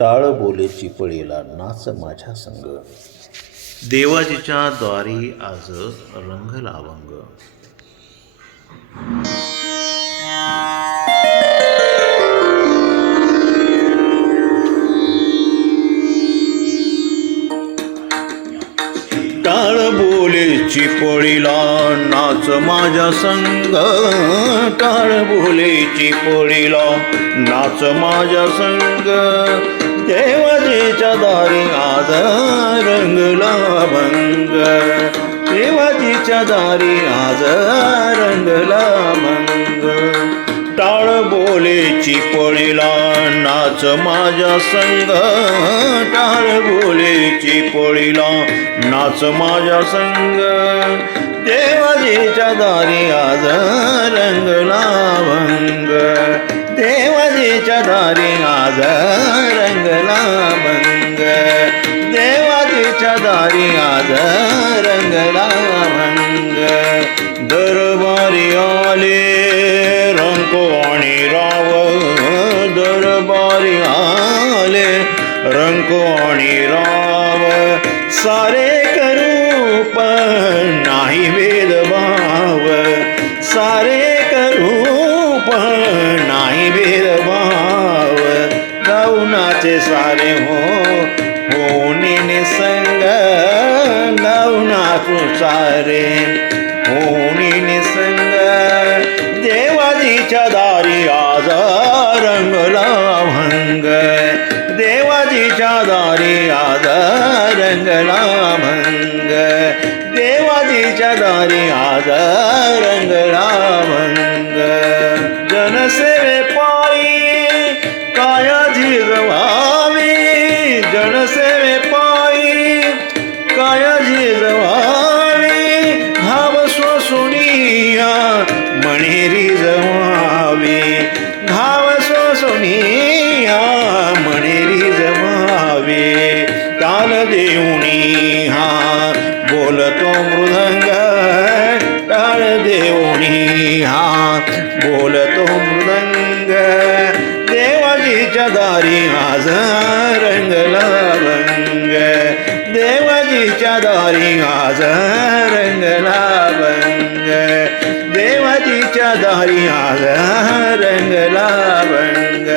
टाळ बोले चिपळीला नाच माझ्या संग. देवाजीच्या द्वारी आज रंग लावंग. टाळ बोले चिपळीला नाच माझ्या संग. टाळ बोले चिपळीला नाच माझ्या संग. देवाजीच्या दारी आज रंगला भंग देवाजीच्या दारी आज रंगला भंग टाळ बोलेची चिपळीला नाच माझ्या संग. टाळ बोलेची चिपळीला नाच माझ्या संग. देवाजीच्या दारी आज दारी आज रंगला भंग देवाजीच्या दारी आज रंगला भंग दरबारी आले रंको आणि राव दरबारी आले रंको आणि राव सारे नाचे सारे हो होणे संग गाऊनाचू सारे. होणे संग देवाजीच्या दारी आज रंगला भंग देवाजीच्या दारी आज रंगला भंग देवाजीच्या दारी आज माझा आज रंगला भंग देवाजीच्या दारी आज रंगला भंग देवाजीच्या दारी आज रंगला भंग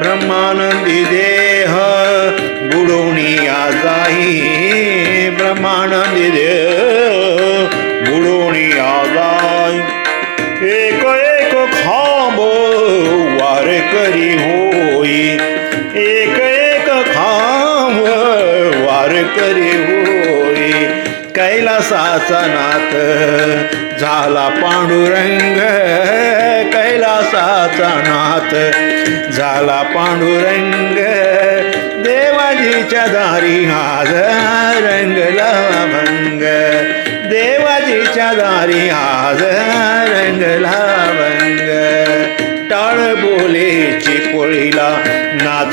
ब्रह्मानंदी देव करी होई. कैलासाचा नाथ झाला पांडुरंग. कैलासाचा नाथ झाला पांडुरंग. देवाजीच्या दारी आज रंगला भंग देवाजीच्या दारी आज रंगला